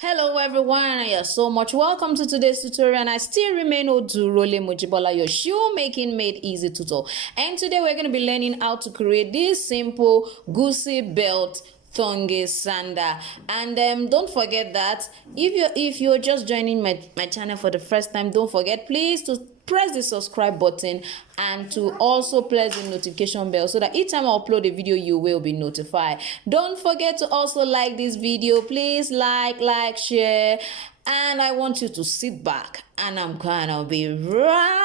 Hello everyone, you're so much welcome to today's tutorial, and I still remain Odurole Mojibola, your shoemaking made easy tutor. And today we're going to be learning how to create this simple Gucci belt thong sandal. And don't forget that if you're just joining my channel for the first time, don't forget please to press the subscribe button and to also press the notification bell so that each time I upload a video you will be notified. Don't forget to also like this video. Please like, share, and I want you to sit back and I'm gonna be right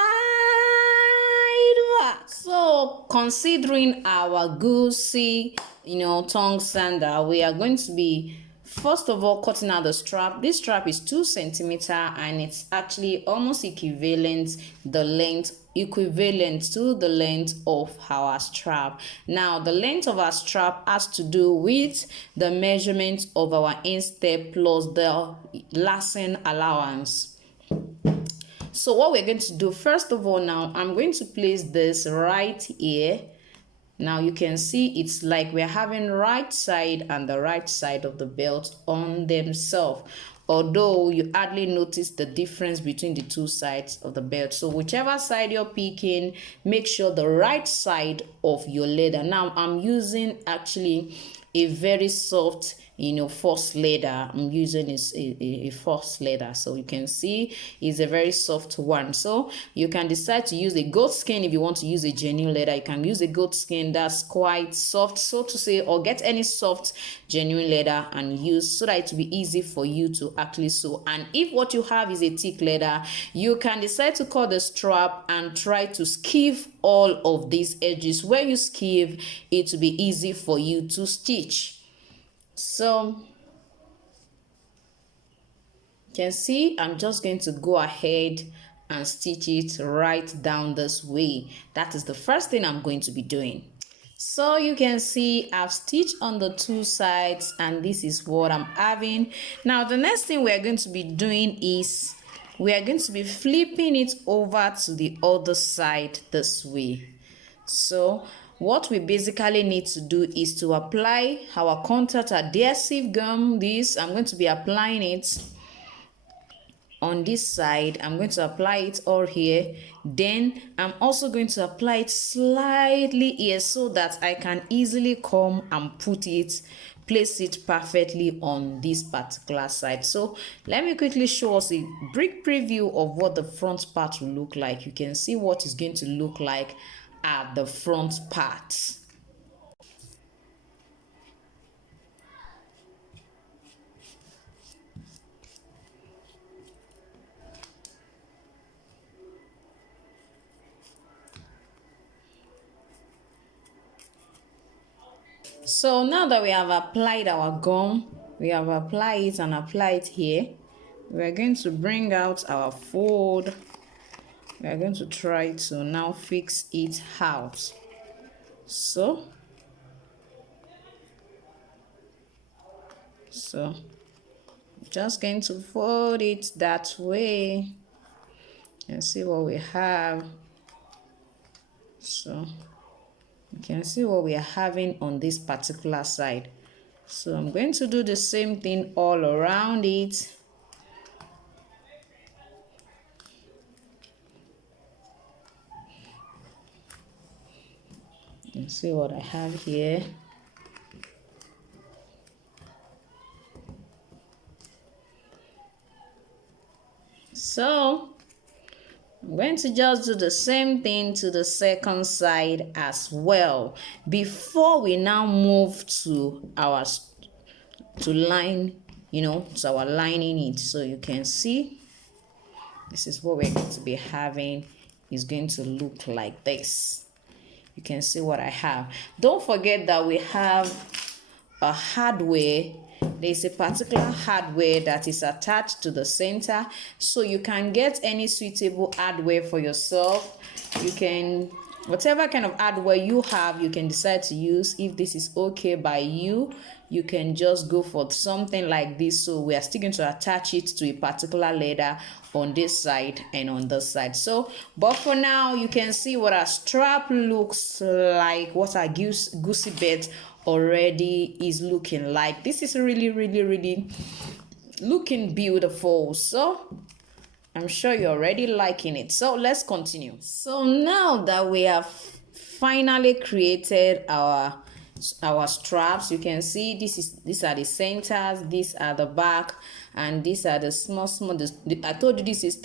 back. So considering our Gucci thong sandal, we are going to be first of all cutting out the strap. This strap is 2 centimeters and it's actually almost equivalent to the length of our strap. Now the length of our strap has to do with the measurement of our instep plus the lacing allowance. So what we're going to do, first of all, now I'm going to place this right here. Now you can see it's like we're having right side and the right side of the belt on themselves, although you hardly notice the difference between the two sides of the belt. So whichever side you're picking, make sure the right side of your leather. Now I'm using actually a very soft false leather. I'm using a false leather, so you can see it's a very soft one. So you can decide to use a goat skin. If you want to use a genuine leather, you can use a goat skin that's quite soft, so to say, or get any soft genuine leather and use, so that it will be easy for you to actually sew. And if what you have is a thick leather, you can decide to cut the strap and try to skive all of these edges. Where you skive, it will be easy for you to stitch. So you can see I'm just going to go ahead and stitch it right down this way. That is the first thing I'm going to be doing. So you can see I've stitched on the two sides and this is what I'm having. Now the next thing we're going to be doing is we are going to be flipping it over to the other side this way. So what we basically need to do is to apply our contact adhesive gum. This I'm going to be applying it on this side. I'm going to apply it all here. Then I'm also going to apply it slightly here so that I can easily come and place it perfectly on this particular side. So let me quickly show us a brief preview of what the front part will look like. You can see what it's going to look like at the front part. So now that we have applied our gum, we have applied it and applied it here, we're going to bring out our fold. We are going to try to now fix it out. So just going to fold it that way and see what we have. So you can see what we are having on this particular side. So I'm going to do the same thing all around it. You can see what I have here. So I'm going to just do the same thing to the second side as well before we now move to our lining it. So you can see this is what we're going to be having. It's going to look like this. You can see what I have. Don't forget that we have a hardware. There's a particular hardware that is attached to the center, so you can get any suitable hardware for yourself. You can, whatever kind of hardware you have, you can decide to use. If this is okay by you, you can just go for something like this. So we are still going to attach it to a particular leather on this side and on this side. So but for now, you can see what our strap looks like, what our Gucci belt already is looking like. This is really looking beautiful. So I'm sure you're already liking it. So let's continue. So now that we have finally created our straps, you can see these are the centers, these are the back, and these are the small I told you this is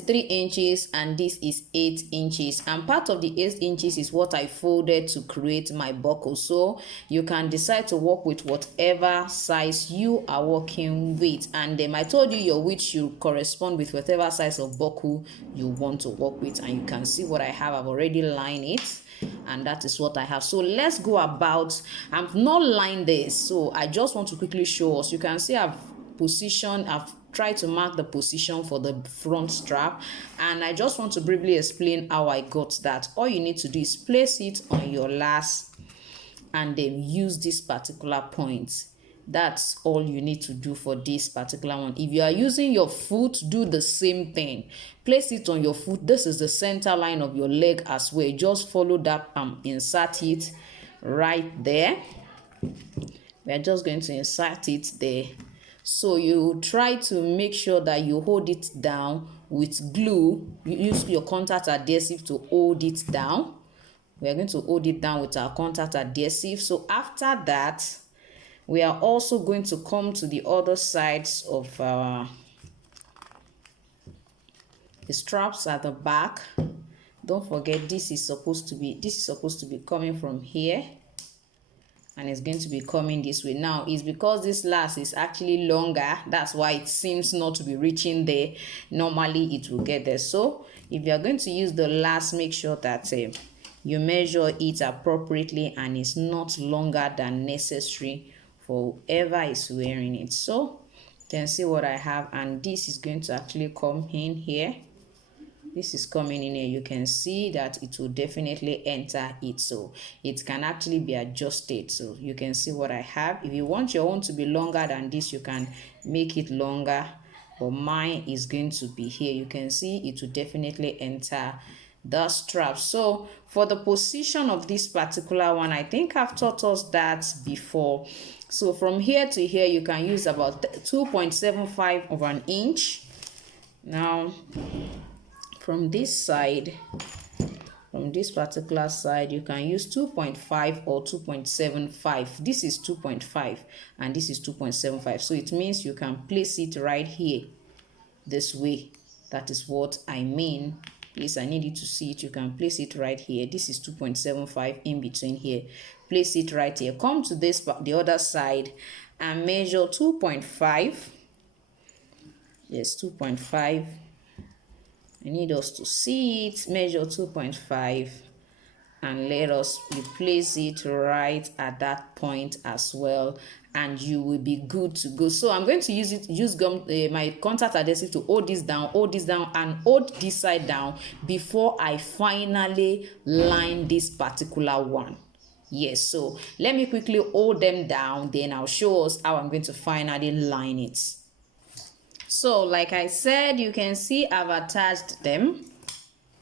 3 inches and this is 8 inches, and part of the 8 inches is what I folded to create my buckle. So you can decide to work with whatever size you are working with, and I told you your width should correspond with whatever size of buckle you want to work with. And you can see what I have. I've already lined it, and that is what I have. So let's go about. I've not lined this, so I just want to quickly show us. You can see I've tried to mark the position for the front strap, and I just want to briefly explain how I got that. All you need to do is place it on your last and then use this particular point. That's all you need to do for this particular one. If you are using your foot, do the same thing. Place it on your foot. This is the center line of your leg as well. Just follow that and insert it right there. We are just going to insert it there. So you try to make sure that you hold it down with glue. You use your contact adhesive to hold it down. We are going to hold it down with our contact adhesive. So after that, we are also going to come to the other sides of the straps at the back. Don't forget, this is supposed to be coming from here, and it's going to be coming this way. Now it's because this last is actually longer, that's why it seems not to be reaching there. Normally it will get there. So if you are going to use the last, make sure that you measure it appropriately and it's not longer than necessary for whoever is wearing it. So you can see what I have, and this is going to actually come in here. This is coming in here. You can see that it will definitely enter it, so it can actually be adjusted. So you can see what I have. If you want your own to be longer than this, you can make it longer, but mine is going to be here. You can see it will definitely enter the strap. So for the position of this particular one, I think I've taught us that before. So from here to here, you can use about 2.75 of an inch. Now from this side, from this particular side, you can use 2.5 or 2.75. This is 2.5 and this is 2.75. So it means you can place it right here this way. That is what I mean. Please, I need you to see it. You can place it right here. This is 2.75 in between here. Place it right here. Come to the other side and measure 2.5. Yes, 2.5. I need us to see it. Measure 2.5 and let us replace it right at that point as well, and you will be good to go. So I'm going to use my contact adhesive to hold this down, and hold this side down before I finally line this particular one. Yes, so let me quickly hold them down, then I'll show us how I'm going to finally line it. So like I said, you can see I've attached them.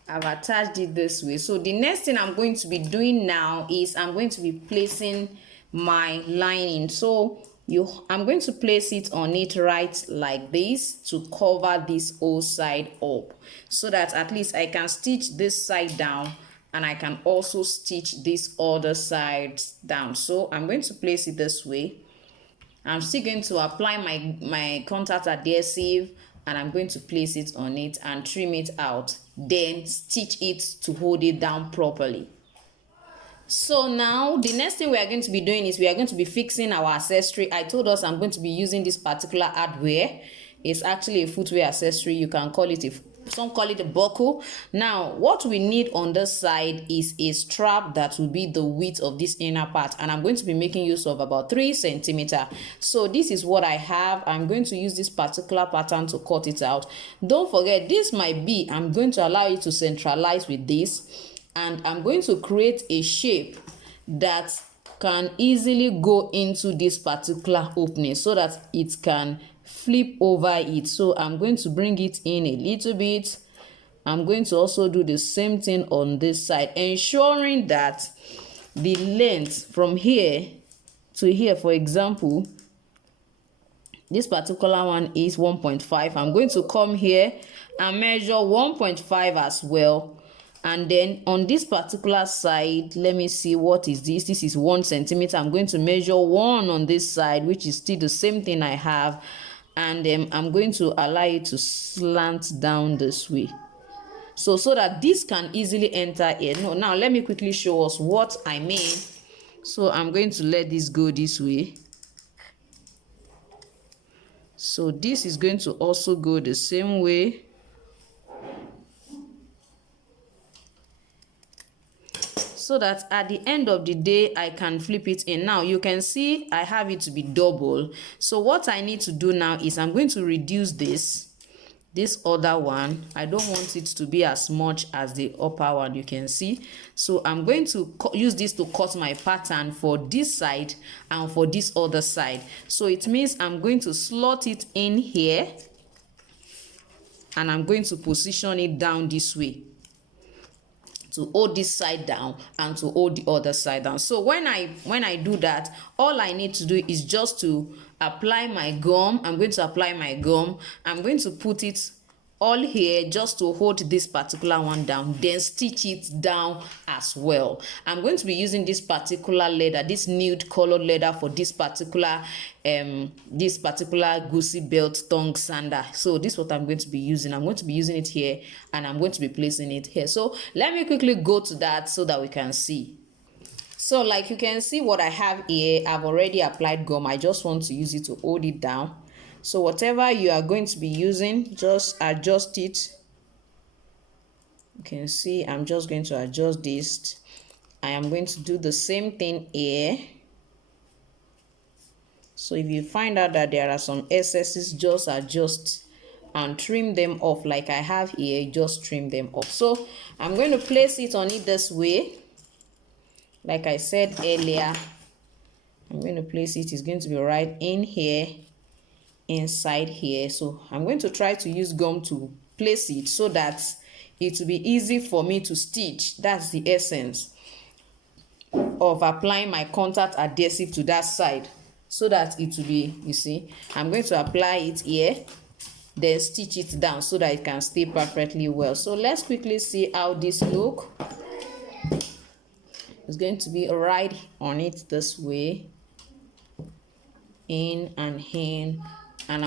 I've attached it this way. So the next thing I'm going to be doing now is I'm going to be placing my lining. So I'm going to place it on it right like this to cover this whole side up, so that at least I can stitch this side down and I can also stitch this other side down. So I'm going to place it this way. I'm still going to apply my contact adhesive, and I'm going to place it on it and trim it out, then stitch it to hold it down properly. So now the next thing we are going to be doing is we are going to be fixing our accessory. I told us I'm going to be using this particular hardware. It's actually a footwear accessory. You can call it some call it a buckle. Now what we need on this side is a strap that will be the width of this inner part, and I'm going to be making use of about 3 centimeters. So this is what I have. I'm going to use this particular pattern to cut it out. Don't forget, this might be, I'm going to allow you to centralize with this, and I'm going to create a shape that can easily go into this particular opening so that it can flip over it. So I'm going to bring it in a little bit. I'm going to also do the same thing on this side, ensuring that the length from here to here, for example, This particular one is 1.5. I'm going to come here and measure 1.5 as well. And then on this particular side, let me see, what is this? This is 1 centimeter. I'm going to measure 1 on this side, which is still the same thing I have. And I'm going to allow it to slant down this way. So that this can easily enter here. No, now let me quickly show us what I mean. So I'm going to let this go this way. So this is going to also go the same way. So that at the end of the day, I can flip it in. Now you can see I have it to be double. So what I need to do now is I'm going to reduce this other one. I don't want it to be as much as the upper one, you can see. So I'm going to use this to cut my pattern for this side and for this other side. So it means I'm going to slot it in here and I'm going to position it down this way to hold this side down and to hold the other side down. So when I do that, all I need to do is just to apply my gum. I'm going to apply my gum. I'm going to put it all here just to hold this particular one down, then stitch it down as well. I'm going to be using this particular leather, this nude colored leather, for this particular Gucci belt thong sandal. So this is what I'm going to be using. I'm going to be using it here and I'm going to be placing it here. So let me quickly go to that so that we can see. So like you can see what I have here, I've already applied gum. I just want to use it to hold it down. So whatever you are going to be using, just adjust it. You can see I'm just going to adjust this. I am going to do the same thing here. So if you find out that there are some excesses, just adjust and trim them off like I have here. Just trim them off. So I'm going to place it on it this way. Like I said earlier, I'm going to place it. It's going to be right in here, inside here. So I'm going to try to use gum to place it so that it will be easy for me to stitch. That's the essence of applying my contact adhesive to that side, so that it will be, you see, I'm going to apply it here, then stitch it down so that it can stay perfectly well. So let's quickly see how this look. It's going to be right on it this way, in and in, and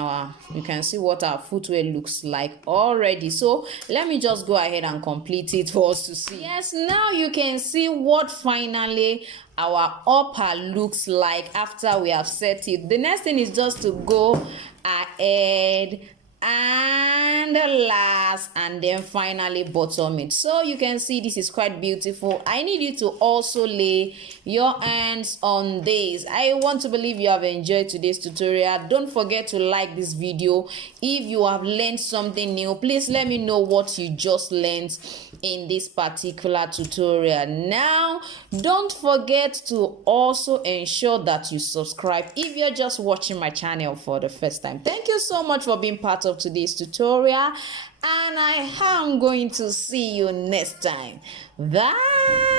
you can see what our footwear looks like already. So let me just go ahead and complete it for us to see. Yes, now you can see what finally our upper looks like after we have set it. The next thing is just to go ahead and last and then finally bottom it. So you can see this is quite beautiful. I need you to also lay your hands on this. I want to believe you have enjoyed today's tutorial. Don't forget to like this video. If you have learned something new, please let me know what you just learned in this particular tutorial. Now don't forget to also ensure that you subscribe if you're just watching my channel for the first time. Thank you so much for being part of today's tutorial, and I am going to see you next time. Bye.